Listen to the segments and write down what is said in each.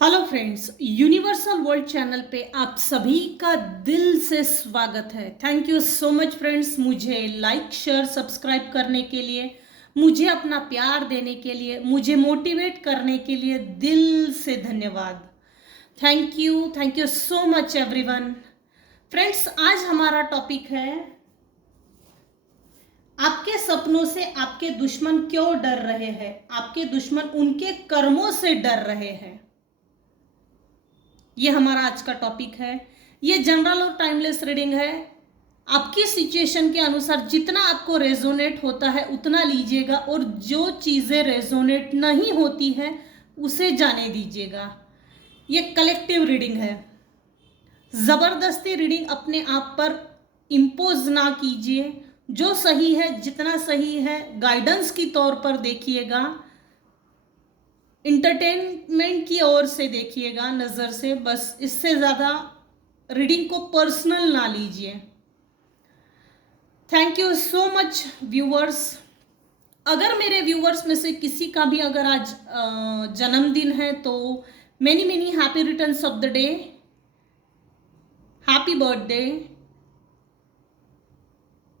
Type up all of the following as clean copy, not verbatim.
Hello friends, universal world channel पे आप सभी का दिल से स्वागत है। Thank you so much friends, मुझे लाइक शेयर सब्सक्राइब करने के लिए, मुझे अपना प्यार देने के लिए, मुझे मोटिवेट करने के लिए दिल से धन्यवाद। Thank you so much everyone. Friends, आज हमारा टॉपिक है आपके सपनों से आपके दुश्मन क्यों डर रहे हैं। आपके दुश्मन उनके कर्मों से डर रहे हैं। ये हमारा आज का टॉपिक है। ये जनरल और टाइमलेस रीडिंग है। आपकी सिचुएशन के अनुसार जितना आपको रेजोनेट होता है उतना लीजिएगा, और जो चीज़ें रेजोनेट नहीं होती है उसे जाने दीजिएगा। ये कलेक्टिव रीडिंग है। ज़बरदस्ती रीडिंग अपने आप पर इम्पोज ना कीजिए। जो सही है, जितना सही है, गाइडेंस की तौर पर देखिएगा, इंटरटेनमेंट की ओर से देखिएगा नज़र से, बस इससे ज़्यादा रीडिंग को पर्सनल ना लीजिए। Thank you so much viewers. अगर मेरे व्यूअर्स में से किसी का भी अगर आज जन्मदिन है तो many many happy returns of the day, happy birthday.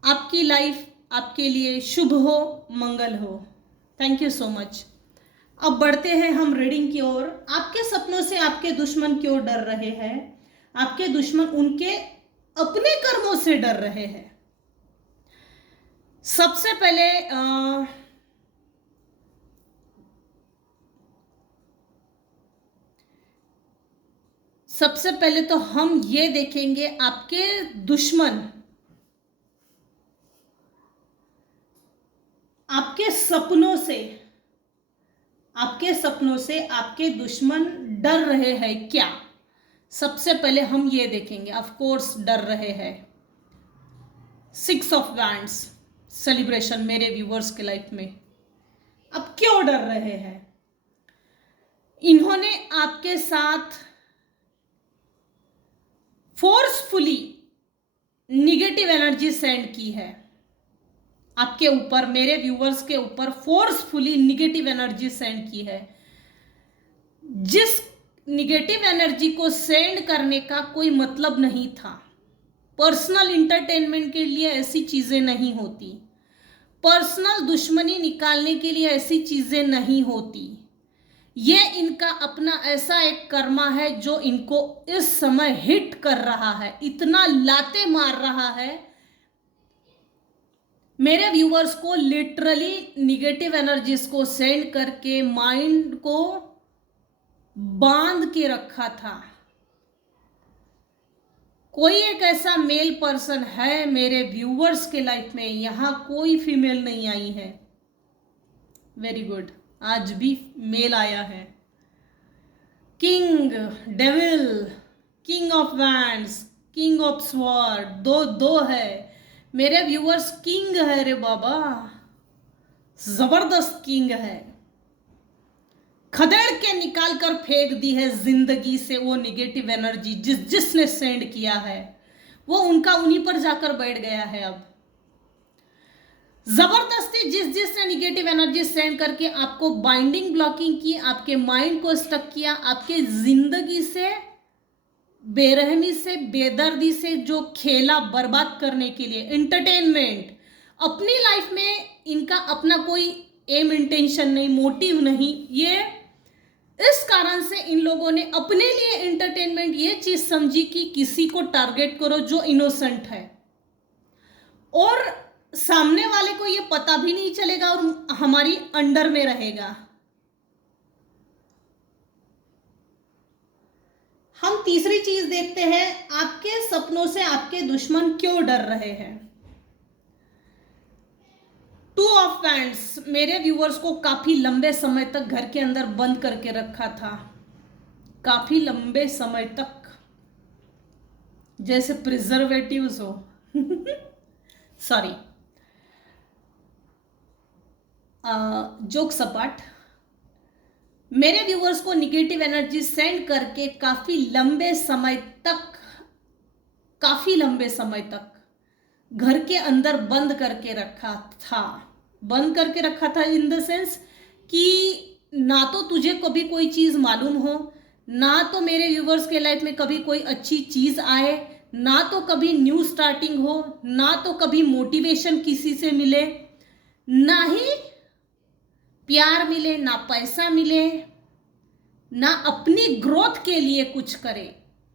आपकी लाइफ आपके लिए शुभ हो, मंगल हो। Thank you so much. अब बढ़ते हैं हम रीडिंग की ओर। आपके सपनों से आपके दुश्मन क्यों डर रहे हैं? आपके दुश्मन उनके अपने कर्मों से डर रहे हैं। सबसे पहले तो हम ये देखेंगे आपके दुश्मन आपके सपनों से आपके दुश्मन डर रहे हैं क्या? सबसे पहले हम ये देखेंगे। ऑफ कोर्स डर रहे हैं। 6 ऑफ वैंड्स सेलिब्रेशन मेरे व्यूवर्स के लाइफ में। अब क्यों डर रहे हैं? इन्होंने आपके साथ फोर्सफुली निगेटिव एनर्जी सेंड की है। आपके ऊपर, मेरे व्यूवर्स के ऊपर फोर्सफुली निगेटिव एनर्जी सेंड की है। जिस निगेटिव एनर्जी को सेंड करने का कोई मतलब नहीं था। पर्सनल इंटरटेनमेंट के लिए ऐसी चीजें नहीं होती। पर्सनल दुश्मनी निकालने के लिए ऐसी चीजें नहीं होती। ये इनका अपना ऐसा एक कर्मा है जो इनको इस समय हिट कर रहा है, इतना लाते मार रहा है। मेरे व्यूअर्स को लिटरली निगेटिव एनर्जीज को सेंड करके माइंड को बांध के रखा था। कोई एक ऐसा मेल पर्सन है मेरे व्यूअर्स के लाइफ में, यहां कोई फीमेल नहीं आई है। वेरी गुड, आज भी मेल आया है। King, devil, king of wands, king of sword, दो दो है। मेरे व्यूअर्स किंग है रे बाबा, जबरदस्त किंग है। खदेड़ के निकाल कर फेंक दी है जिंदगी से वो निगेटिव एनर्जी जिसने सेंड किया है, वो उनका उन्हीं पर जाकर बैठ गया है। अब जबरदस्ती जिसने निगेटिव एनर्जी सेंड करके आपको बाइंडिंग ब्लॉकिंग की, आपके माइंड को स्टक किया, आपके जिंदगी से बेरहमी से, बेदर्दी से जो खेला बर्बाद करने के लिए, इंटरटेनमेंट। अपनी लाइफ में इनका अपना कोई एम, इंटेंशन नहीं, मोटिव नहीं। ये इस कारण से इन लोगों ने अपने लिए इंटरटेनमेंट ये चीज समझी कि किसी को टारगेट करो जो इनोसेंट है, और सामने वाले को ये पता भी नहीं चलेगा और हमारी अंडर में रहेगा। हम तीसरी चीज देखते हैं, आपके सपनों से आपके दुश्मन क्यों डर रहे हैं। 2 ऑफ वैंड्स मेरे व्यूअर्स को काफी लंबे समय तक घर के अंदर बंद करके रखा था। काफी लंबे समय तक, जैसे प्रिजर्वेटिव्स हो सॉरी, जोक सपाट। मेरे व्यूअर्स को निगेटिव एनर्जी सेंड करके काफी लंबे समय तक घर के अंदर बंद करके रखा था इन द सेंस कि ना तो तुझे कभी कोई चीज मालूम हो, ना तो मेरे व्यूवर्स के लाइफ में कभी कोई अच्छी चीज आए, ना तो कभी न्यू स्टार्टिंग हो, ना तो कभी मोटिवेशन किसी से मिले, ना ही प्यार मिले, ना पैसा मिले, ना अपनी ग्रोथ के लिए कुछ करे।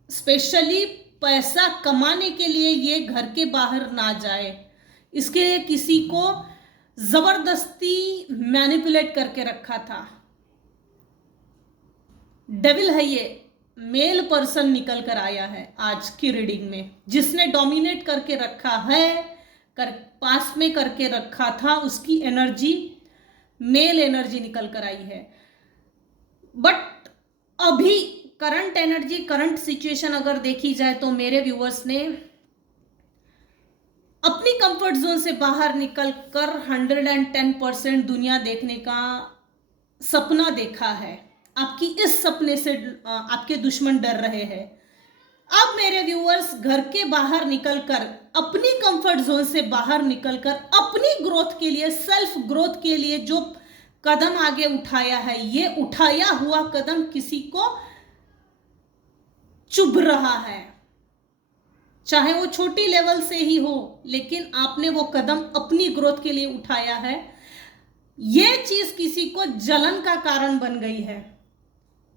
स्पेशली पैसा कमाने के लिए ये घर के बाहर ना जाए, इसके लिए किसी को जबरदस्ती मैनिपुलेट करके रखा था। डेविल है ये, मेल पर्सन निकल कर आया है आज की रीडिंग में, जिसने डोमिनेट करके रखा है, पास्ट में करके रखा था, उसकी एनर्जी मेल एनर्जी निकल कर आई है। बट अभी करंट एनर्जी, करंट सिचुएशन अगर देखी जाए तो मेरे व्यूअर्स ने अपनी कंफर्ट जोन से बाहर निकलकर 110% दुनिया देखने का सपना देखा है। आपकी इस सपने से आपके दुश्मन डर रहे हैं। अब मेरे व्यूअर्स घर के बाहर निकलकर, अपनी कंफर्ट जोन से बाहर निकलकर अपनी ग्रोथ के लिए, सेल्फ ग्रोथ के लिए जो कदम आगे उठाया है, ये उठाया हुआ कदम किसी को चुभ रहा है, चाहे वो छोटी लेवल से ही हो, लेकिन आपने वो कदम अपनी ग्रोथ के लिए उठाया है। ये चीज किसी को जलन का कारण बन गई है।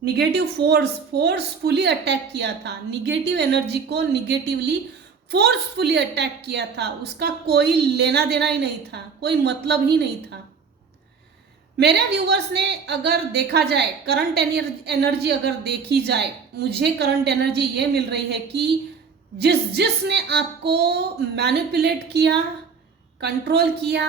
निगेटिव फोर्सफुली अटैक किया था, निगेटिव एनर्जी को निगेटिवली फोर्सफुली अटैक किया था। उसका कोई लेना देना ही नहीं था, कोई मतलब ही नहीं था। मेरे व्यूवर्स ने अगर देखा जाए, करंट एनर्जी अगर देखी जाए, मुझे करंट एनर्जी ये मिल रही है कि जिसने आपको मैनिपुलेट किया, कंट्रोल किया,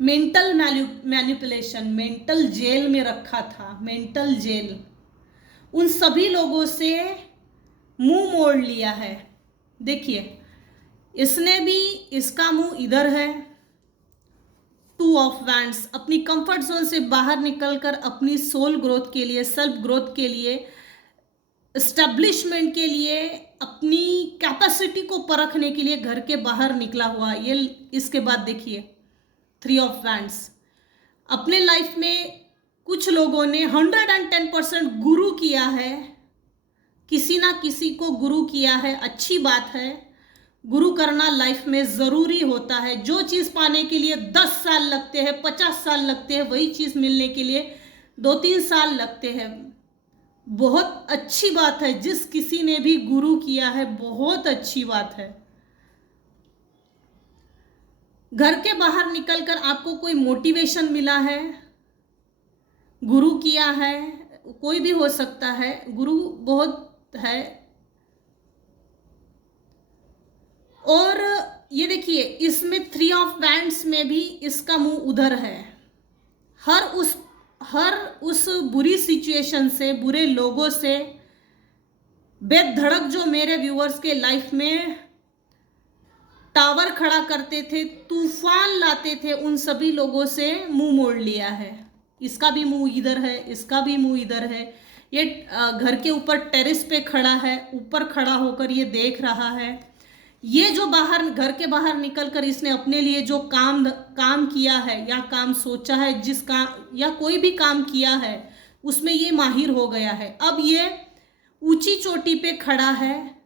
मेंटल मैनिपुलेशन, मेंटल जेल में रखा था, मेंटल जेल, उन सभी लोगों से मुंह मोड़ लिया है। देखिए, इसने भी, इसका मुंह इधर है, 2 ऑफ वैंड्स, अपनी कंफर्ट जोन से बाहर निकलकर अपनी सोल ग्रोथ के लिए, सेल्फ ग्रोथ के लिए, एस्टेब्लिशमेंट के लिए, अपनी कैपेसिटी को परखने के लिए घर के बाहर निकला हुआ। ये इसके बाद देखिए 3 ऑफ वैंड्स, अपने लाइफ में कुछ लोगों ने 110% गुरु किया है, किसी ना किसी को गुरु किया है। अच्छी बात है, गुरु करना लाइफ में ज़रूरी होता है। जो चीज़ पाने के लिए 10 साल लगते हैं, 50 साल लगते हैं, वही चीज़ मिलने के लिए 2-3 साल लगते हैं। बहुत अच्छी बात है, जिस किसी ने भी गुरु किया है, बहुत अच्छी बात है। घर के बाहर निकलकर आपको कोई मोटिवेशन मिला है, गुरु किया है, कोई भी हो सकता है, गुरु बहुत है। और ये देखिए, इसमें 3 ऑफ वैंड्स में भी इसका मुंह उधर है। हर उस बुरी सिचुएशन से, बुरे लोगों से बेधड़क जो मेरे व्यूअर्स के लाइफ में टावर खड़ा करते थे, तूफान लाते थे, उन सभी लोगों से मुंह मोड़ लिया है। इसका भी मुंह इधर है, इसका भी मुंह इधर है। ये घर के ऊपर टेरेस पे खड़ा है, ऊपर खड़ा होकर ये देख रहा है। ये जो बाहर, घर के बाहर निकलकर इसने अपने लिए जो काम किया है, या काम सोचा है, या कोई भी काम किया है, उसमें ये माहिर हो गया है। अब ये ऊंची चोटी पे खड़ा है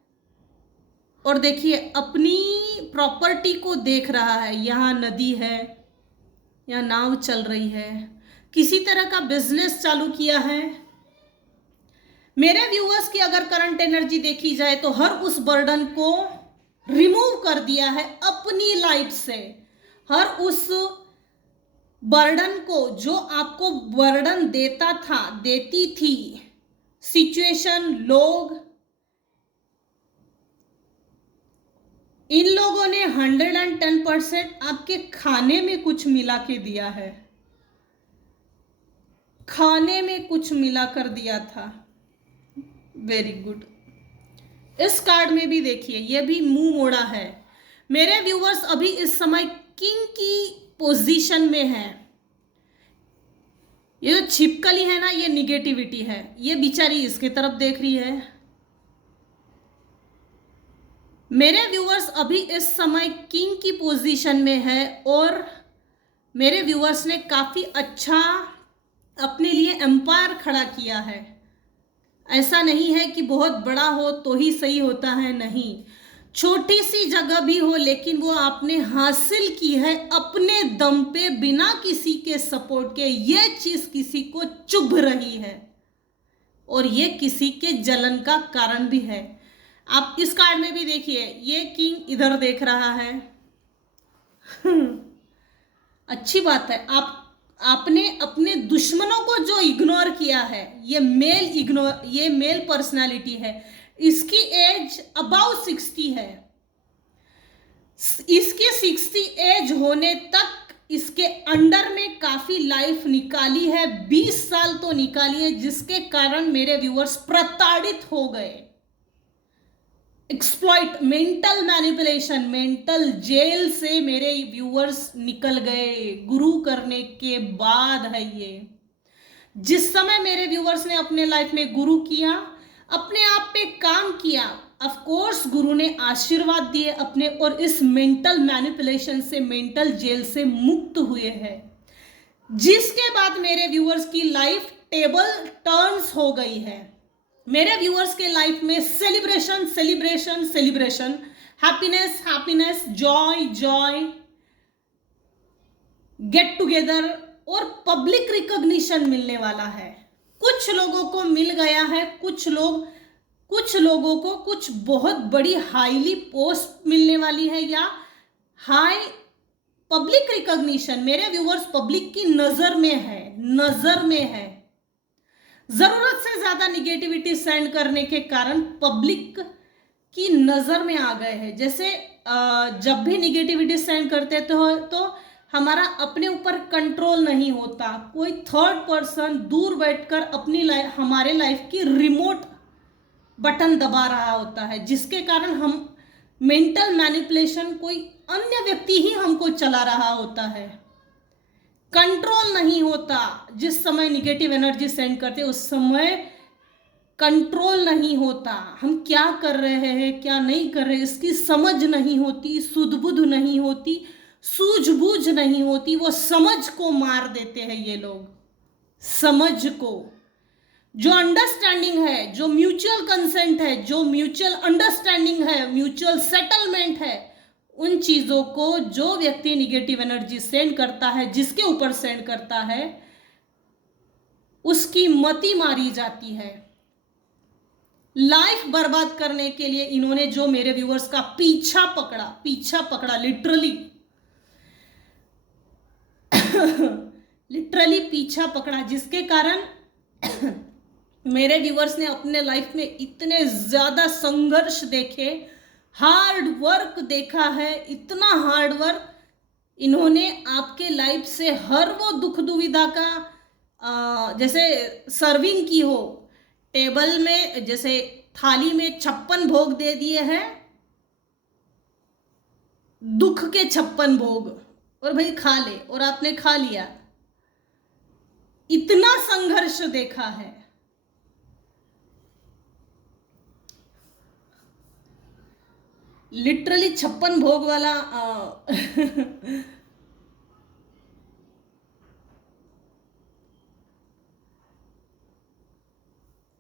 और देखिए अपनी प्रॉपर्टी को देख रहा है। यहाँ नदी है, यहाँ नाव चल रही है, किसी तरह का बिजनेस चालू किया है। मेरे व्यूअर्स की अगर करंट एनर्जी देखी जाए तो हर उस बर्डन को रिमूव कर दिया है अपनी लाइफ से। हर उस बर्डन को, जो आपको बर्डन देता था, देती थी सिचुएशन, लोग, इन लोगों ने 110% आपके खाने में कुछ मिला के दिया है, खाने में कुछ मिला कर दिया था। Very good. इस कार्ड में भी देखिए, ये भी मुंह मोड़ा है। मेरे व्यूवर्स अभी इस समय किंग की पोजीशन में है। ये जो छिपकली है ना, ये निगेटिविटी है, ये बेचारी इसके तरफ देख रही है। मेरे व्यूवर्स अभी इस समय किंग की पोजीशन में है और मेरे व्यूवर्स ने काफ़ी अच्छा अपने लिए एम्पायर खड़ा किया है। ऐसा नहीं है कि बहुत बड़ा हो तो ही सही होता है, नहीं, छोटी सी जगह भी हो लेकिन वो आपने हासिल की है अपने दम पे, बिना किसी के सपोर्ट के। ये चीज किसी को चुभ रही है और ये किसी के जलन का कारण भी है। आप इस कार्ड में भी देखिए, ये किंग इधर देख रहा है। अच्छी बात है, आपने अपने दुश्मनों को जो इग्नोर किया है, ये मेल पर्सनालिटी है। इसकी एज अबाउ 60 है। इसकी 60 एज होने तक इसके अंडर में काफी लाइफ निकाली है, 20 साल तो निकाली है, जिसके कारण मेरे व्यूअर्स प्रताड़ित हो गए। Exploit, mental manipulation, mental jail से मेरे व्यूअर्स निकल गए गुरु करने के बाद है ये। जिस समय मेरे व्यूअर्स ने अपने लाइफ में गुरु किया, अपने आप पे काम किया, ऑफ कोर्स गुरु ने आशीर्वाद दिए अपने, और इस मेंटल मैनिपुलेशन से, मेंटल जेल से मुक्त हुए हैं, जिसके बाद मेरे व्यूअर्स की लाइफ टेबल टर्न्स हो गई है। मेरे व्यूअर्स के लाइफ में celebration celebration celebration, happiness happiness, Joy Joy, get together और पब्लिक रिकॉग्निशन मिलने वाला है। कुछ लोगों को मिल गया है, कुछ लोगों को कुछ बहुत बड़ी हाईली पोस्ट मिलने वाली है, या हाई पब्लिक रिकॉग्निशन। मेरे व्यूअर्स पब्लिक की नजर में है। जरूरत से ज्यादा निगेटिविटी सेंड करने के कारण पब्लिक की नजर में आ गए हैं। जैसे जब भी निगेटिविटी सेंड करते तो हमारा अपने ऊपर कंट्रोल नहीं होता, कोई थर्ड पर्सन दूर बैठकर हमारे लाइफ की रिमोट बटन दबा रहा होता है, जिसके कारण हम मेंटल मैनिपुलेशन, कोई अन्य व्यक्ति ही हमको चला रहा होता है, कंट्रोल नहीं होता। जिस समय निगेटिव एनर्जी सेंड करते उस समय कंट्रोल नहीं होता, हम क्या कर रहे हैं क्या नहीं कर रहे इसकी समझ नहीं होती, सुध-बुध नहीं होती, सूझबूझ नहीं होती। वो समझ को मार देते हैं ये लोग, समझ को। जो अंडरस्टैंडिंग है, जो म्यूचुअल कंसेंट है, जो म्यूचुअल अंडरस्टैंडिंग है, म्यूचुअल सेटलमेंट है, उन चीजों को जो व्यक्ति निगेटिव एनर्जी सेंड करता है, जिसके ऊपर सेंड करता है, उसकी मति मारी जाती है। लाइफ बर्बाद करने के लिए इन्होंने जो मेरे व्यूअर्स का पीछा पकड़ा लिटरली पीछा पकड़ा, जिसके कारण मेरे व्यूअर्स ने अपने लाइफ में इतने ज्यादा संघर्ष देखे, हार्ड वर्क देखा है, इतना हार्ड वर्क। इन्होंने आपके लाइफ से हर वो दुख दुविधा का, जैसे सर्विंग की हो, टेबल में जैसे थाली में 56 भोग दे दिए हैं, दुख के 56 भोग, और भाई खा ले, और आपने खा लिया। इतना संघर्ष देखा है। लिटरली 56 भोग वाला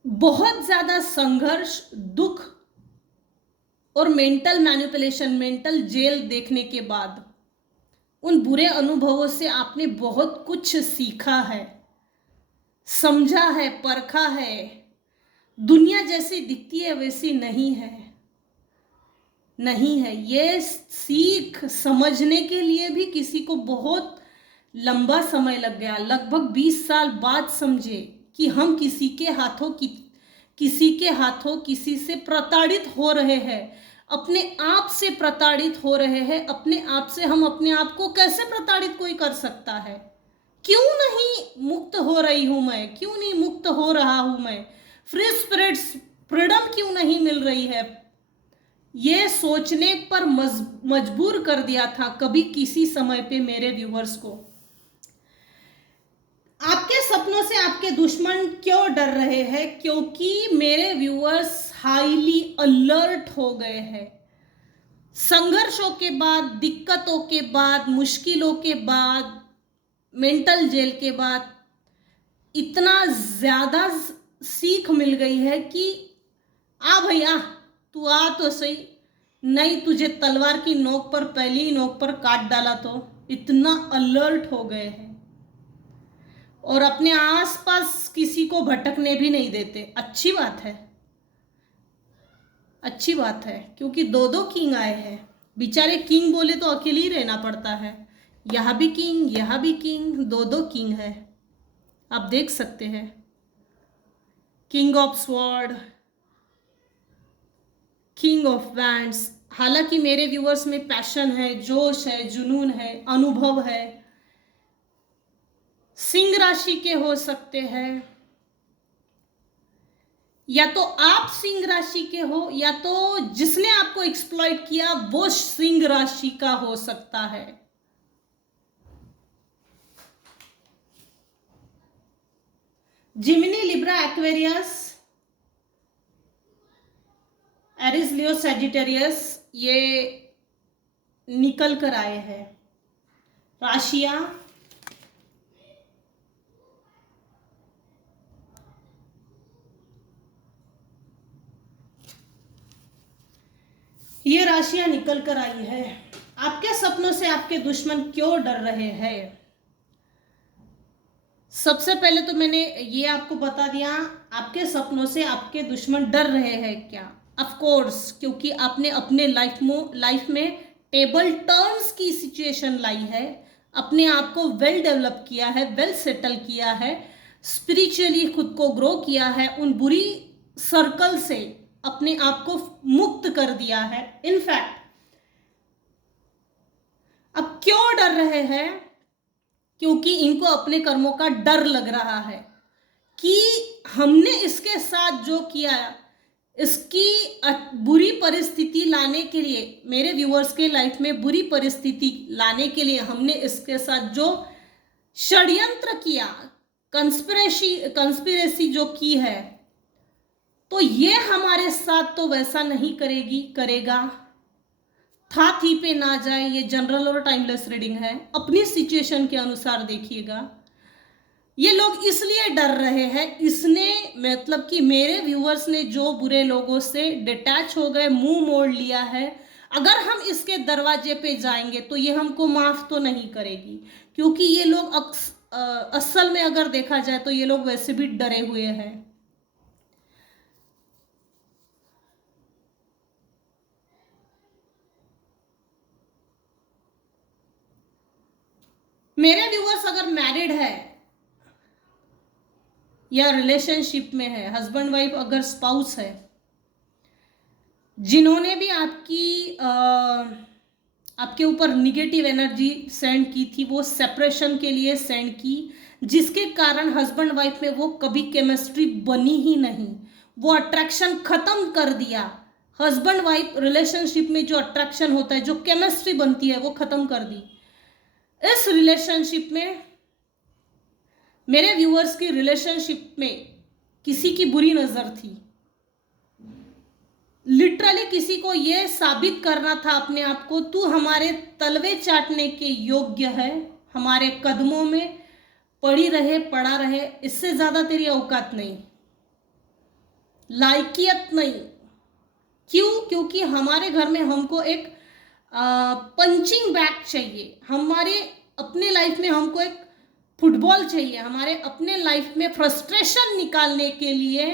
बहुत ज्यादा संघर्ष, दुख और मेंटल मैनिपुलेशन, मेंटल जेल देखने के बाद, उन बुरे अनुभवों से आपने बहुत कुछ सीखा है, समझा है, परखा है। दुनिया जैसी दिखती है वैसी नहीं है। ये सीख समझने के लिए भी किसी को बहुत लंबा समय लग गया, लगभग 20 साल बाद समझे कि हम किसी के हाथों किसी से प्रताड़ित हो रहे हैं, अपने आप से प्रताड़ित हो रहे हैं। अपने आप से हम अपने आप को कैसे प्रताड़ित कोई कर सकता है? क्यों नहीं मुक्त हो रही हूं मैं, क्यों नहीं मुक्त हो रहा हूं मैं, फ्री स्पिरिट फ्रीडम क्यों नहीं मिल रही है? ये सोचने पर मजबूर कर दिया था कभी किसी समय पे मेरे व्यूअर्स को। आपके सपनों से आपके दुश्मन क्यों डर रहे हैं? क्योंकि मेरे व्यूअर्स हाईली अलर्ट हो गए हैं। संघर्षों के बाद, दिक्कतों के बाद, मुश्किलों के बाद, मेंटल जेल के बाद, इतना ज्यादा सीख मिल गई है कि आ भैया तू आ तो सही, नहीं तुझे तलवार की नोक पर, पहली ही नोक पर काट डाला, तो इतना अलर्ट हो गए हैं और अपने आसपास किसी को भटकने भी नहीं देते। अच्छी बात है, अच्छी बात है, क्योंकि दो दो किंग आए हैं। बेचारे किंग बोले तो अकेले ही रहना पड़ता है। यहाँ भी किंग, यहाँ भी किंग, दो दो किंग है, आप देख सकते हैं। King of sword, king of wands. हालांकि मेरे व्यूअर्स में पैशन है, जोश है, जुनून है, अनुभव है। सिंह राशि के हो सकते हैं, या तो आप सिंह राशि के हो, या तो जिसने आपको एक्सप्लॉइट किया वो सिंह राशि का हो सकता है। जिमिनी, लिब्रा, एक्वेरियस, एरिस, लियो, सैजिटेरियस, ये निकल कर आए हैं राशियां। ये राशियां निकल कर आई है। आपके सपनों से आपके दुश्मन क्यों डर रहे हैं? सबसे पहले तो मैंने ये आपको बता दिया, आपके सपनों से आपके दुश्मन डर रहे हैं क्या? ऑफ कोर्स, क्योंकि आपने अपने लाइफ में टेबल टर्न्स की सिचुएशन लाई है, अपने आप को वेल डेवलप किया है, वेल सेटल किया है, स्पिरिचुअली खुद को ग्रो किया है, उन बुरी सर्कल से अपने आप को मुक्त कर दिया है। इनफैक्ट अब क्यों डर रहे हैं? क्योंकि इनको अपने कर्मों का डर लग रहा है कि हमने इसके साथ जो किया, इसकी बुरी परिस्थिति लाने के लिए, मेरे व्यूअर्स के लाइफ में बुरी परिस्थिति लाने के लिए हमने इसके साथ जो षड्यंत्र किया, कंस्पिरेसी जो की है, तो ये हमारे साथ तो वैसा नहीं करेगा। था थी पे ना जाए। ये जनरल और टाइमलेस रीडिंग है, अपनी सिचुएशन के अनुसार देखिएगा। ये लोग इसलिए डर रहे हैं, इसने मतलब कि मेरे व्यूअर्स ने जो बुरे लोगों से डिटैच हो गए, मुंह मोड़ लिया है, अगर हम इसके दरवाजे पे जाएंगे तो ये हमको माफ तो नहीं करेगी, क्योंकि ये लोग असल में अगर देखा जाए तो ये लोग वैसे भी डरे हुए हैं। मेरे व्यूअर्स अगर मैरिड है या रिलेशनशिप में है, हस्बैंड वाइफ अगर स्पाउस है, जिन्होंने भी आपके ऊपर निगेटिव एनर्जी सेंड की थी, वो सेपरेशन के लिए सेंड की, जिसके कारण हस्बैंड वाइफ में वो कभी केमिस्ट्री बनी ही नहीं, वो अट्रैक्शन खत्म कर दिया। हस्बैंड वाइफ रिलेशनशिप में जो अट्रैक्शन होता है, जो केमिस्ट्री बनती है, वो खत्म कर दी। इस रिलेशनशिप में, मेरे व्यूअर्स की रिलेशनशिप में किसी की बुरी नजर थी। लिटरली किसी को यह साबित करना था अपने आप को, तू हमारे तलवे चाटने के योग्य है, हमारे कदमों में पड़ा रहे, इससे ज्यादा तेरी औकात नहीं, लायकियत नहीं। क्यों? क्योंकि हमारे घर में हमको एक पंचिंग बैग चाहिए, हमारे अपने लाइफ में हमको एक फुटबॉल चाहिए, हमारे अपने लाइफ में फ्रस्ट्रेशन निकालने के लिए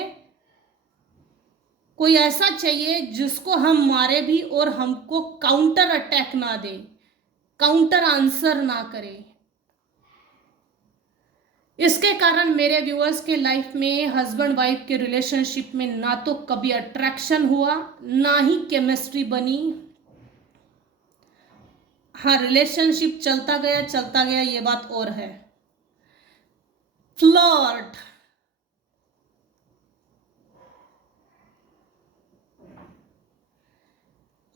कोई ऐसा चाहिए जिसको हम मारे भी और हमको काउंटर अटैक ना दे, काउंटर आंसर ना करे। इसके कारण मेरे व्यूअर्स के लाइफ में हस्बैंड वाइफ के रिलेशनशिप में ना तो कभी अट्रैक्शन हुआ, ना ही केमिस्ट्री बनी। हाँ, रिलेशनशिप चलता गया ये बात और है। फ्लर्ट,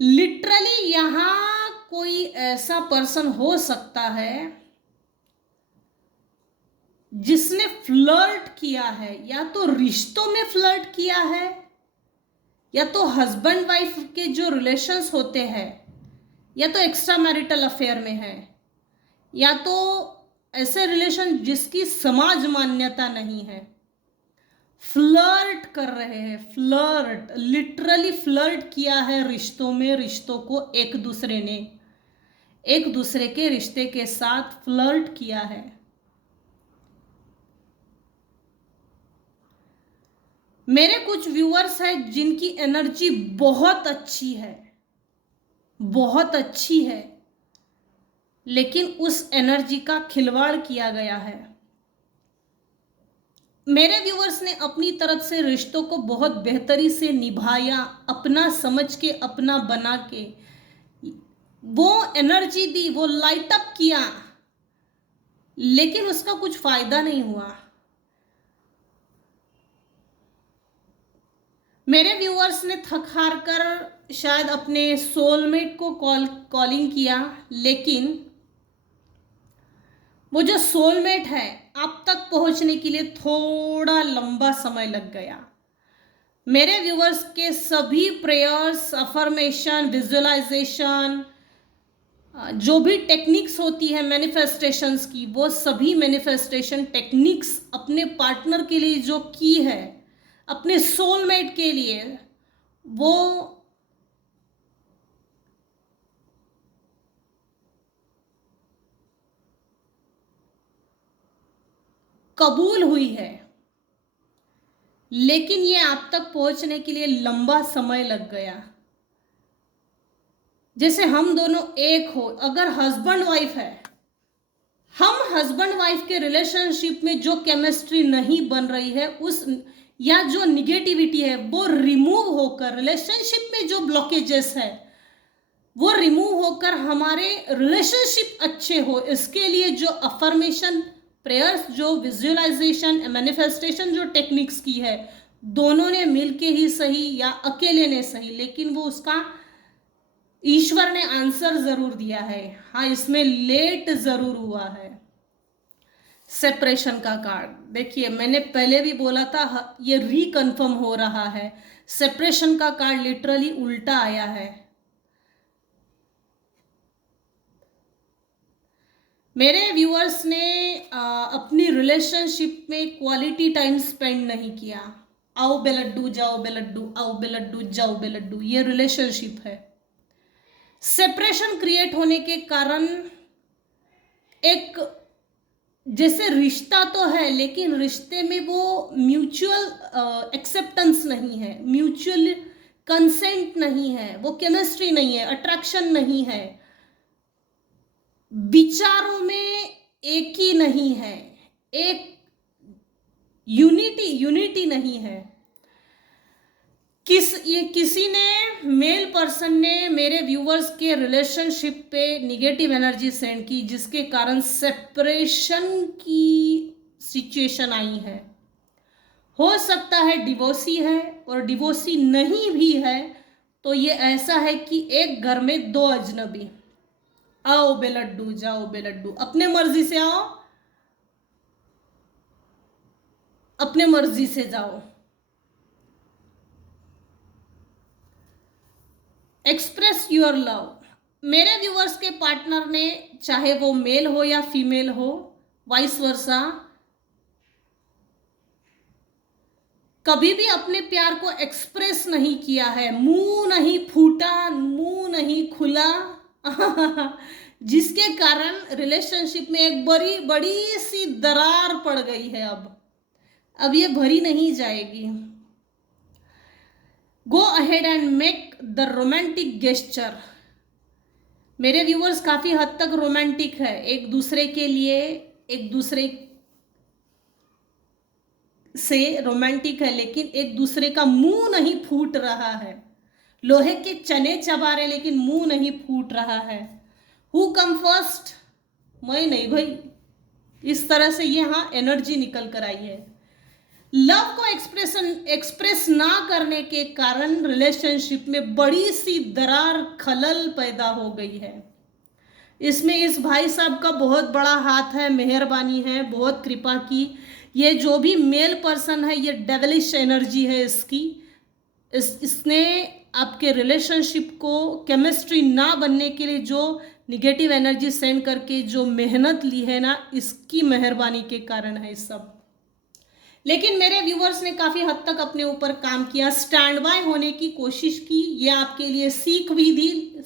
लिटरली यहां कोई ऐसा पर्सन हो सकता है जिसने फ्लर्ट किया है, या तो रिश्तों में फ्लर्ट किया है, या तो हस्बैंड वाइफ के जो रिलेशंस होते हैं, या तो एक्स्ट्रा मैरिटल अफेयर में है, या तो ऐसे रिलेशन जिसकी समाज मान्यता नहीं है, फ्लर्ट कर रहे हैं, फ्लर्ट, लिटरली फ्लर्ट किया है रिश्तों में, रिश्तों को एक दूसरे ने, एक दूसरे के रिश्ते के साथ फ्लर्ट किया है। मेरे कुछ व्यूअर्स हैं जिनकी एनर्जी बहुत अच्छी है, बहुत अच्छी है, लेकिन उस एनर्जी का खिलवाड़ किया गया है। मेरे व्यूअर्स ने अपनी तरफ से रिश्तों को बहुत बेहतरी से निभाया, अपना समझ के, अपना बना के, वो एनर्जी दी, वो लाइट अप किया, लेकिन उसका कुछ फायदा नहीं हुआ। मेरे व्यूअर्स ने थक हार कर शायद अपने सोलमेट को कॉलिंग किया, लेकिन वो जो सोलमेट है आप तक पहुंचने के लिए थोड़ा लंबा समय लग गया। मेरे व्यूअर्स के सभी प्रेयर्स, अफर्मेशन, विजुअलाइजेशन, जो भी टेक्निक्स होती है मैनिफेस्टेशंस की, वो सभी मैनिफेस्टेशन टेक्निक्स अपने पार्टनर के लिए जो की है, अपने सोलमेट के लिए, वो कबूल हुई है, लेकिन ये आप तक पहुंचने के लिए लंबा समय लग गया। जैसे हम दोनों एक हो, अगर हस्बैंड वाइफ है, हम हस्बैंड वाइफ के रिलेशनशिप में जो केमिस्ट्री नहीं बन रही है, उस या जो निगेटिविटी है वो रिमूव होकर, रिलेशनशिप में जो ब्लॉकेजेस है वो रिमूव होकर हमारे रिलेशनशिप अच्छे हो, इसके लिए जो अफर्मेशन, प्रेयर्स, जो विजुअलाइजेशन, मैनिफेस्टेशन, जो टेक्निक्स की है, दोनों ने मिलके ही सही या अकेले ने सही, लेकिन वो उसका ईश्वर ने आंसर जरूर दिया है। हाँ, इसमें लेट जरूर हुआ है। सेपरेशन का कार्ड देखिए, मैंने पहले भी बोला था, ये रिकन्फर्म हो रहा है। सेपरेशन का कार्ड लिटरली उल्टा आया है। मेरे व्यूअर्स ने अपनी रिलेशनशिप में क्वालिटी टाइम स्पेंड नहीं किया। आओ बेलड्डू, जाओ बेलड्डू, आओ बेलड्डू, जाओ बेलड्डू, ये रिलेशनशिप है। सेपरेशन क्रिएट होने के कारण एक जैसे रिश्ता तो है, लेकिन रिश्ते में वो म्यूचुअल एक्सेप्टेंस नहीं है, म्यूचुअल कंसेंट नहीं है, वो केमिस्ट्री नहीं है, अट्रैक्शन नहीं है, विचारों में एक ही नहीं है, एक यूनिटी नहीं है। किसी ने, मेल पर्सन ने मेरे व्यूवर्स के रिलेशनशिप पे निगेटिव एनर्जी सेंड की, जिसके कारण सेपरेशन की सिचुएशन आई है। हो सकता है डिवोर्सी है, और डिवोर्सी नहीं भी है तो ये ऐसा है कि एक घर में दो अजनबी। आओ बेलड्डू, जाओ बेलड्डू, अपने मर्जी से आओ, अपने मर्जी से जाओ। Express your love. मेरे व्यूवर्स के पार्टनर ने, चाहे वो मेल हो या फीमेल हो, वाइस वर्सा, कभी भी अपने प्यार को एक्सप्रेस नहीं किया है। मुंह नहीं फूटा, मुंह नहीं खुला जिसके कारण रिलेशनशिप में एक बड़ी बड़ी सी दरार पड़ गई है। अब ये भरी नहीं जाएगी। Go ahead and make the romantic gesture. मेरे व्यूवर्स काफी हद तक रोमांटिक है, एक दूसरे के लिए, एक दूसरे से रोमांटिक है, लेकिन एक दूसरे का मुंह नहीं फूट रहा है। लोहे के चने चबा रहे, लेकिन मुंह नहीं फूट रहा है। Who come first? मैं नहीं भाई। इस तरह से यहाँ एनर्जी निकल कर आई है। लव को एक्सप्रेस ना करने के कारण रिलेशनशिप में बड़ी सी दरार, खलल पैदा हो गई है। इसमें इस भाई साहब का बहुत बड़ा हाथ है, मेहरबानी है, बहुत कृपा की। ये जो भी मेल पर्सन है, ये डेविलिश एनर्जी है इसकी। इसने आपके रिलेशनशिप को केमिस्ट्री ना बनने के लिए जो निगेटिव एनर्जी सेंड करके जो मेहनत ली है ना, इसकी मेहरबानी के कारण है सब। लेकिन मेरे व्यूवर्स ने काफ़ी हद तक अपने ऊपर काम किया, स्टैंड बाय होने की कोशिश की। ये आपके लिए सीख भी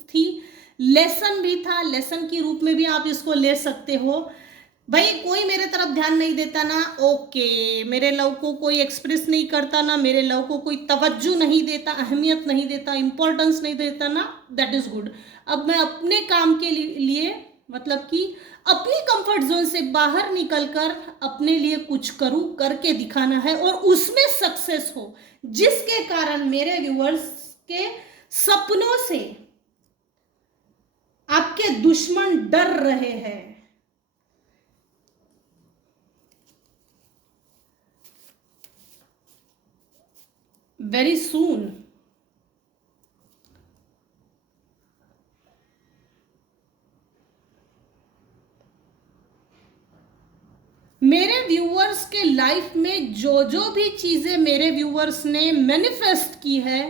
थी, लेसन भी था, लेसन के रूप में भी आप इसको ले सकते हो। भाई कोई मेरे तरफ ध्यान नहीं देता ना, ओके, मेरे लव को कोई एक्सप्रेस नहीं करता ना, मेरे लव को कोई तवज्जो नहीं देता, अहमियत नहीं देता, इंपॉर्टेंस नहीं देता ना, दैट इज गुड। अब मैं अपने काम के लिए मतलब कि अपनी कंफर्ट जोन से बाहर निकलकर अपने लिए कुछ करूं, करके दिखाना है और उसमें सक्सेस हो, जिसके कारण मेरे व्यूअर्स के सपनों से आपके दुश्मन डर रहे हैं। वेरी सून मेरे व्यूअर्स के लाइफ में जो जो भी चीजें मेरे व्यूअर्स ने मैनिफेस्ट की है,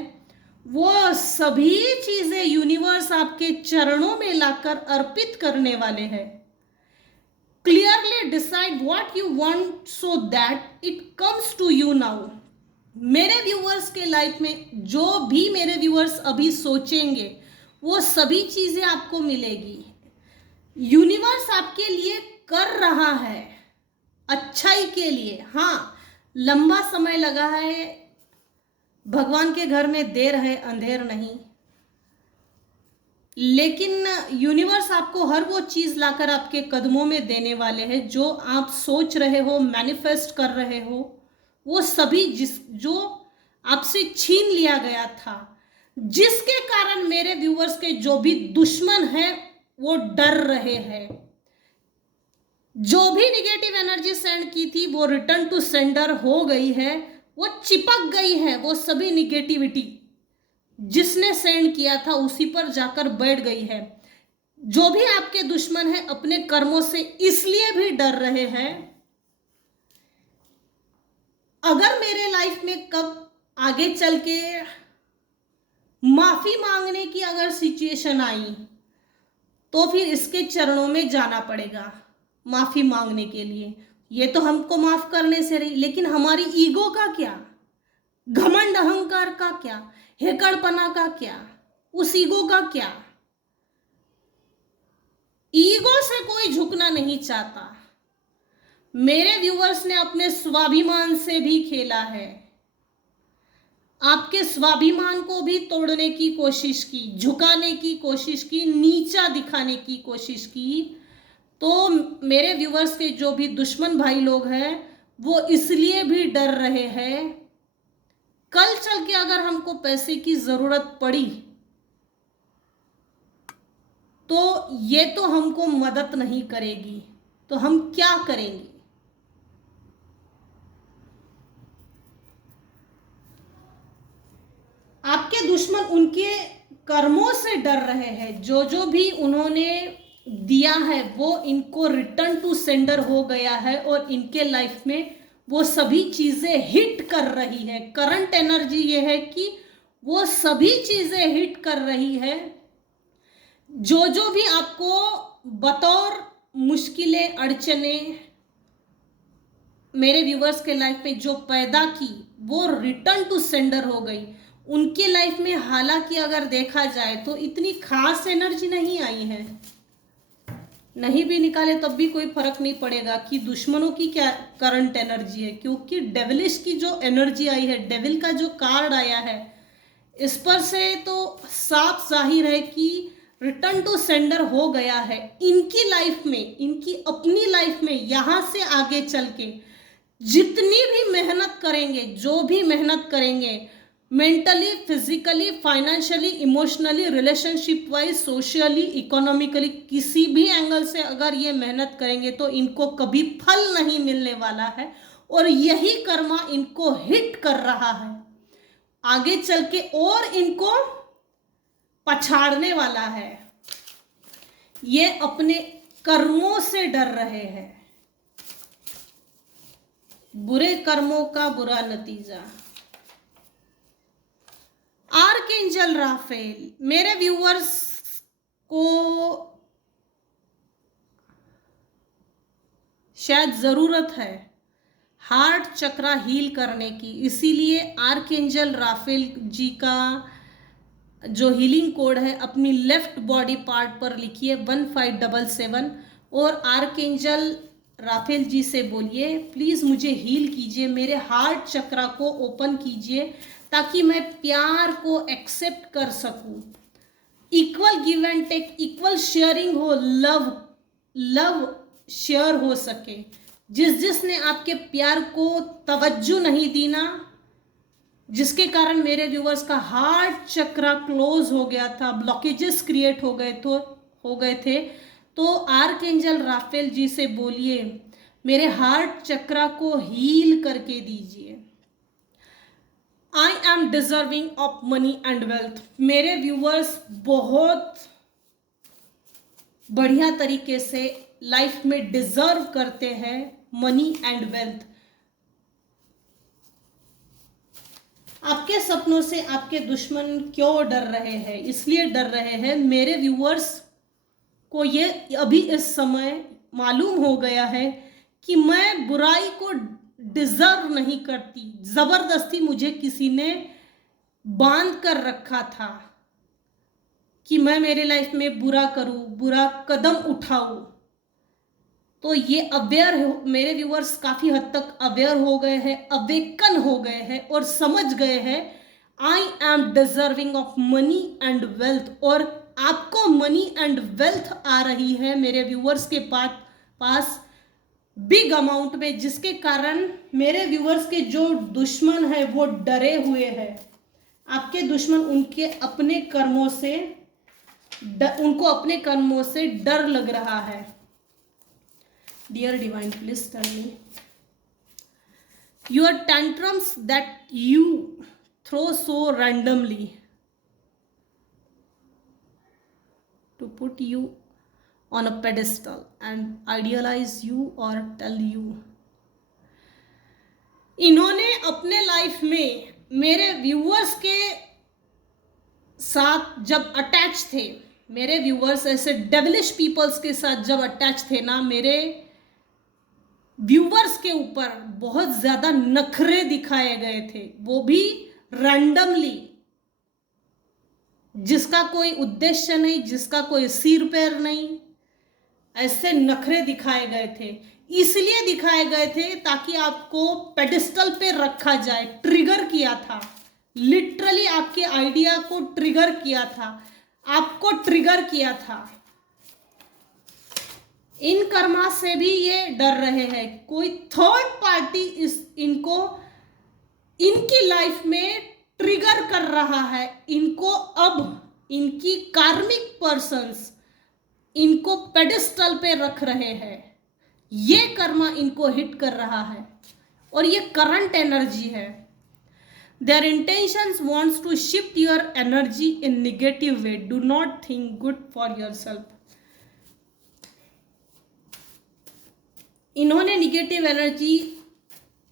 वो सभी चीजें यूनिवर्स आपके चरणों में लाकर अर्पित करने वाले हैं। Clearly decide what you want so that it comes to you now. मेरे व्यूअर्स के लाइफ में जो भी मेरे व्यूअर्स अभी सोचेंगे, वो सभी चीजें आपको मिलेगी। यूनिवर्स आपके लिए कर रहा है, अच्छाई के लिए। हाँ, लंबा समय लगा है, भगवान के घर में देर है अंधेर नहीं, लेकिन यूनिवर्स आपको हर वो चीज लाकर आपके कदमों में देने वाले हैं जो आप सोच रहे हो, मैनिफेस्ट कर रहे हो। वो सभी जो आपसे छीन लिया गया था, जिसके कारण मेरे व्यूवर्स के जो भी दुश्मन हैं वो डर रहे हैं। जो भी निगेटिव एनर्जी सेंड की थी वो रिटर्न टू सेंडर हो गई है, वो चिपक गई है। वो सभी निगेटिविटी जिसने सेंड किया था उसी पर जाकर बैठ गई है। जो भी आपके दुश्मन है अपने कर्मों से इसलिए भी डर रहे हैं। अगर मेरे लाइफ में कब आगे चल के माफी मांगने की अगर सिचुएशन आई, तो फिर इसके चरणों में जाना पड़ेगा माफी मांगने के लिए। ये तो हमको माफ करने से रही, लेकिन हमारी ईगो का क्या, घमंड अहंकार का क्या, हेकड़पना का क्या, उस ईगो का क्या। ईगो से कोई झुकना नहीं चाहता। मेरे व्यूवर्स ने अपने स्वाभिमान से भी खेला है, आपके स्वाभिमान को भी तोड़ने की कोशिश की, झुकाने की कोशिश की, नीचा दिखाने की कोशिश की। तो मेरे व्यूवर्स के जो भी दुश्मन भाई लोग हैं वो इसलिए भी डर रहे हैं, कल चल के अगर हमको पैसे की जरूरत पड़ी तो ये तो हमको मदद नहीं करेगी, तो हम क्या करेंगे। आपके दुश्मन उनके कर्मों से डर रहे हैं। जो जो भी उन्होंने दिया है वो इनको रिटर्न टू सेंडर हो गया है और इनके लाइफ में वो सभी चीजें हिट कर रही है। करंट एनर्जी ये है कि वो सभी चीजें हिट कर रही है। जो जो भी आपको बतौर मुश्किलें, अड़चने मेरे व्यूवर्स के लाइफ में जो पैदा की, वो रिटर्न टू सेंडर हो गई उनके लाइफ में। हालांकि अगर देखा जाए तो इतनी खास एनर्जी नहीं आई है, नहीं भी निकाले तब भी कोई फर्क नहीं पड़ेगा कि दुश्मनों की क्या करंट एनर्जी है, क्योंकि डेविलिश की जो एनर्जी आई है, डेविल का जो कार्ड आया है, इस पर से तो साफ जाहिर है कि रिटर्न टू सेंडर हो गया है इनकी लाइफ में, इनकी अपनी लाइफ में। यहां से आगे चल के जितनी भी मेहनत करेंगे, जो भी मेहनत करेंगे, mentally, physically, financially, emotionally, relationship wise, socially, economically, किसी भी एंगल से अगर ये मेहनत करेंगे तो इनको कभी फल नहीं मिलने वाला है और यही कर्मा इनको हिट कर रहा है आगे चल के और इनको पछाड़ने वाला है। ये अपने कर्मों से डर रहे हैं, बुरे कर्मों का बुरा नतीजा। आर्कएंजल राफेल, मेरे व्यूअर्स को शायद ज़रूरत है हार्ट चक्रा हील करने की, इसीलिए आर्कएंजल राफेल जी का जो हीलिंग कोड है अपनी लेफ्ट बॉडी पार्ट पर लिखिए 1577 और आर्कएंजल राफेल जी से बोलिए प्लीज़ मुझे हील कीजिए, मेरे हार्ट चक्रा को ओपन कीजिए ताकि मैं प्यार को एक्सेप्ट कर सकूं, equal give and take, equal sharing हो, लव शेयर हो सके। जिसने आपके प्यार को तवज्जो नहीं दी ना, जिसके कारण मेरे व्यूवर्स का हार्ट चक्रा क्लोज हो गया था, ब्लॉकेजेस क्रिएट हो गए थे, तो आर्कएंजल राफेल जी से बोलिए मेरे हार्ट चक्रा को हील करके दीजिए। I am deserving of money and wealth, मेरे व्यूवर्स बहुत बढ़िया तरीके से लाइफ में डिजर्व करते हैं मनी एंड वेल्थ। आपके सपनों से आपके दुश्मन क्यों डर रहे हैं? इसलिए डर रहे हैं मेरे व्यूअर्स को ये अभी इस समय मालूम हो गया है कि मैं बुराई को डिजर्व नहीं करती, जबरदस्ती मुझे किसी ने बांध कर रखा था कि मैं मेरे लाइफ में बुरा करूं, बुरा कदम उठाऊं। तो ये अवेयर हो, मेरे व्यूअर्स काफी हद तक अवेयर हो गए हैं, अवेकन हो गए हैं और समझ गए हैं I am deserving of money and wealth. और आपको मनी एंड वेल्थ आ रही है मेरे व्यूअर्स के पास बिग अमाउंट में, जिसके कारण मेरे व्यूअर्स के जो दुश्मन है वो डरे हुए हैं। आपके दुश्मन उनको अपने कर्मों से डर लग रहा है। Dear divine please tell me your tantrums that you throw so randomly to put you on a pedestal and idealize you or tell you। इन्होंने अपने लाइफ में मेरे व्यूअर्स के साथ जब अटैच थे, मेरे व्यूअर्स ऐसे डेविलिश पीपल्स के साथ जब अटैच थे ना, मेरे व्यूअर्स के ऊपर बहुत ज्यादा नखरे दिखाए गए थे, वो भी रैंडमली, जिसका कोई उद्देश्य नहीं, जिसका कोई सिर पैर नहीं, ऐसे नखरे दिखाए गए थे। इसलिए दिखाए गए थे ताकि आपको पेडिस्टल पे रखा जाए, ट्रिगर किया था, लिटरली आपके आइडिया को ट्रिगर किया था, आपको ट्रिगर किया था। इन कर्मा से भी ये डर रहे हैं कोई थर्ड पार्टी इनकी लाइफ में ट्रिगर कर रहा है, इनको अब इनकी कार्मिक पर्सन्स इनको पेडिस्टल पे रख रहे हैं, ये कर्मा इनको हिट कर रहा है और ये करंट एनर्जी है। Their intentions wants to shift your energy in negative way. Do not think good for yourself. इन्होंने निगेटिव एनर्जी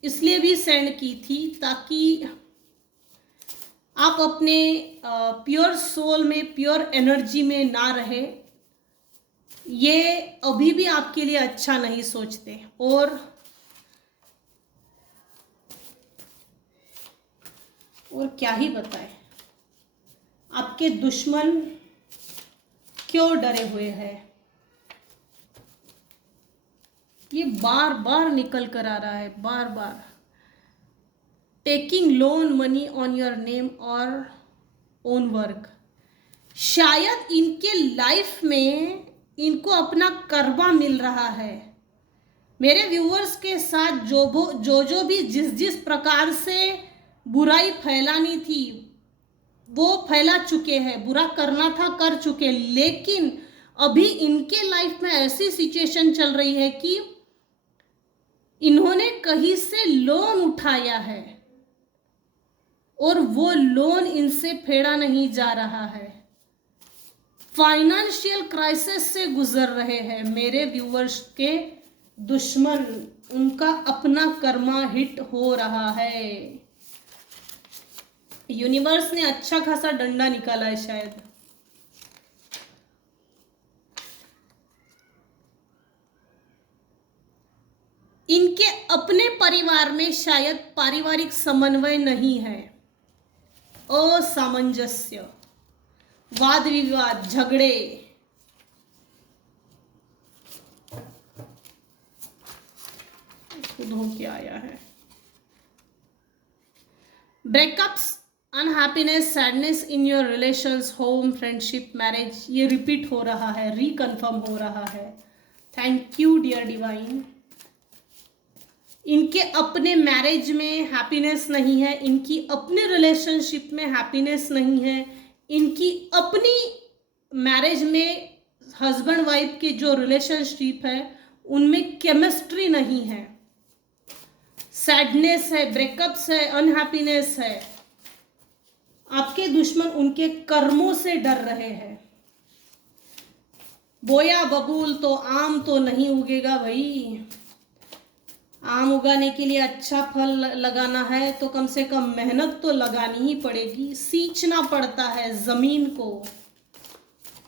इसलिए भी सेंड की थी ताकि आप अपने प्योर सोल में, प्योर एनर्जी में ना रहे। ये अभी भी आपके लिए अच्छा नहीं सोचते और क्या ही बताएं, आपके दुश्मन क्यों डरे हुए हैं, ये बार बार निकल कर आ रहा है, बार बार। Taking loan money on your name और ओन वर्क, शायद इनके लाइफ में इनको अपना कर्मा मिल रहा है। मेरे व्यूअर्स के साथ जो भी जिस प्रकार से बुराई फैलानी थी वो फैला चुके हैं, बुरा करना था कर चुके, लेकिन अभी इनके लाइफ में ऐसी सिचुएशन चल रही है कि इन्होंने कहीं से लोन उठाया है और वो लोन इनसे फेड़ा नहीं जा रहा है, फाइनेंशियल क्राइसिस से गुजर रहे हैं मेरे व्यूअर्स के दुश्मन, उनका अपना कर्मा हिट हो रहा है। यूनिवर्स ने अच्छा खासा डंडा निकाला है शायद। इनके अपने परिवार में शायद पारिवारिक समन्वय नहीं है, असामंजस्य, वाद विवाद, झगड़े। खुद हो के आया है। Breakups, unhappiness, sadness in your relations, home, friendship, marriage, ये रिपीट हो रहा है, रिकन्फर्म हो रहा है। Thank you dear divine. इनके अपने मैरिज में हैप्पीनेस नहीं है, इनकी अपने रिलेशनशिप में हैप्पीनेस नहीं है, इनकी अपनी मैरिज में हस्बैंड वाइफ के जो रिलेशनशिप है उनमें केमिस्ट्री नहीं है, सैडनेस है, ब्रेकअप्स है, अनहैप्पीनेस है। आपके दुश्मन उनके कर्मों से डर रहे हैं। बोया बबूल तो आम तो नहीं उगेगा भाई। आम उगाने के लिए अच्छा फल लगाना है तो कम से कम मेहनत तो लगानी ही पड़ेगी, सींचना पड़ता है जमीन को,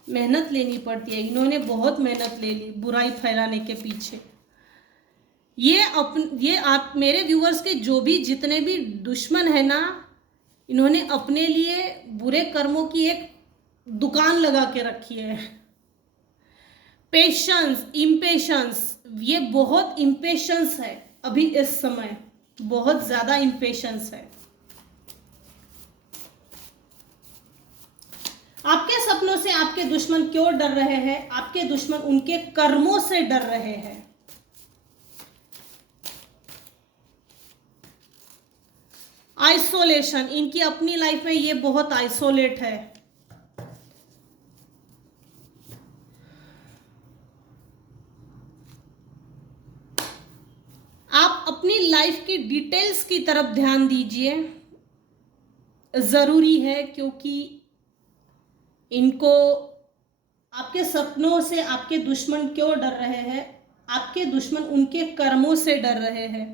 मेहनत लेनी पड़ती है। इन्होंने बहुत मेहनत ले ली बुराई फैलाने के पीछे। ये आप मेरे व्यूअर्स के जो भी जितने भी दुश्मन है ना, इन्होंने अपने लिए बुरे कर्मों की एक दुकान लगा के रखी है। पेशेंस, इम्पेशंस, ये बहुत इम्पेशंस है अभी इस समय, बहुत ज्यादा इम्पेशंस है। आपके सपनों से आपके दुश्मन क्यों डर रहे हैं? आपके दुश्मन उनके कर्मों से डर रहे हैं। आइसोलेशन, इनकी अपनी लाइफ में ये बहुत आइसोलेट है। आप अपनी लाइफ की डिटेल्स की तरफ ध्यान दीजिए, जरूरी है, क्योंकि इनको आपके सपनों से आपके दुश्मन क्यों डर रहे हैं? आपके दुश्मन उनके कर्मों से डर रहे हैं।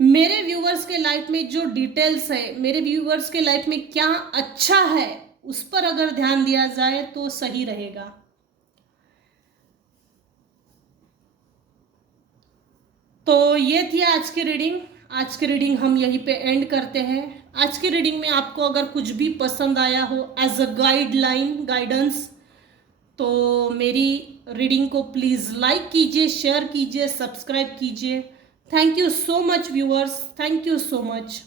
मेरे व्यूवर्स के लाइफ में जो डिटेल्स है, मेरे व्यूवर्स के लाइफ में क्या अच्छा है, उस पर अगर ध्यान दिया जाए तो सही रहेगा। तो ये थी आज की रीडिंग। आज की रीडिंग हम यहीं पे एंड करते हैं। आज की रीडिंग में आपको अगर कुछ भी पसंद आया हो एज अ गाइडलाइन, गाइडेंस, तो मेरी रीडिंग को प्लीज़ लाइक कीजिए, शेयर कीजिए, सब्सक्राइब कीजिए। Thank you so much viewers, thank you so much.